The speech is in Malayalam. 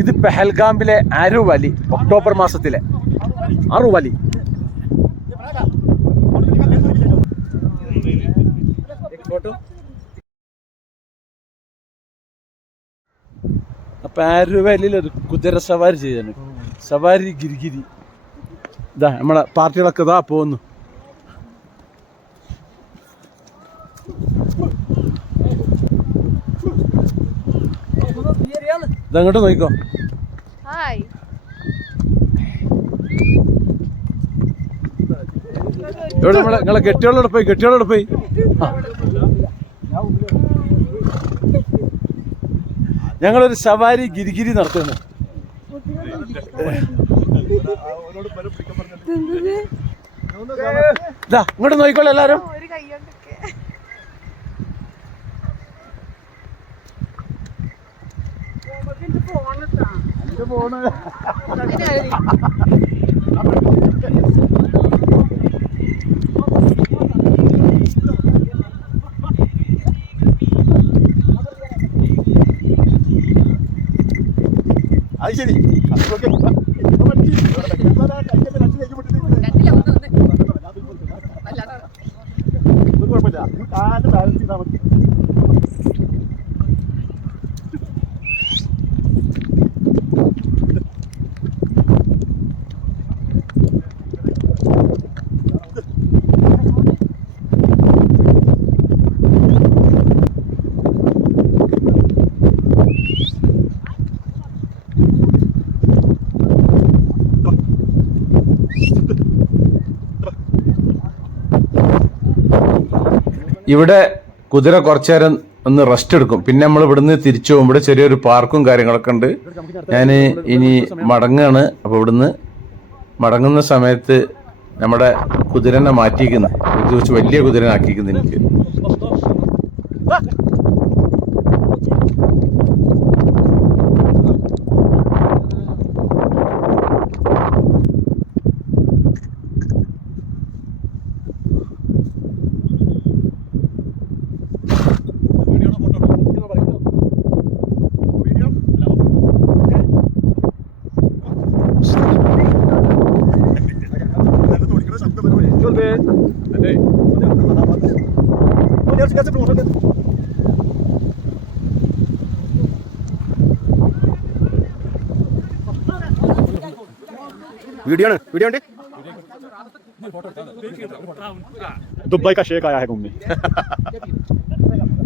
ഇത് പെഹൽഗാമിലെ അരുവലി ഒക്ടോബർ മാസത്തിലെ. അറുവലി വാലി. അപ്പൊ ആരു വാലിയിൽ ഒരു കുതിര സവാരി ചെയ്യാണ്. സവാരി ഗിരിഗിരി. ഇതാ നമ്മളെ പാർട്ടികളൊക്കെ ഇതാ പോകുന്നു. ഇതങ്ങോട്ട് നോക്കിക്കോ. ഹായ് എവിടെ നമ്മളെ നിങ്ങളെ കെട്ടിയോളോട് പോയി കെട്ടിയോളോട് പോയി. ഞങ്ങളൊരു സവാരി ഗിരിഗിരി നടത്തുന്നു. ഇതാ ഇങ്ങോട്ട് നോക്കിക്കോളൂ എല്ലാരും അത് ശരി. അതൊക്കെ ഒരു കുഴപ്പമില്ല. കാൽ ബാലൻസ് ചെയ്താൽ ഇവിടെ കുതിര കുറച്ചു നേരം ഒന്ന് റെസ്റ്റ് എടുക്കും. പിന്നെ നമ്മൾ ഇവിടുന്ന് തിരിച്ചു പോകും ഇവിടെ ചെറിയൊരു പാർക്കും കാര്യങ്ങളൊക്കെ ഉണ്ട്. ഞാൻ ഇനി മടങ്ങാണ്. അപ്പോൾ ഇവിടുന്ന് മടങ്ങുന്ന സമയത്ത് നമ്മുടെ കുതിരനെ മാറ്റിയിരിക്കുന്നത് ഇത് വെച്ച് വലിയ वीडियो ना वीडियो ना। दुबई का शेख आया है घूमने।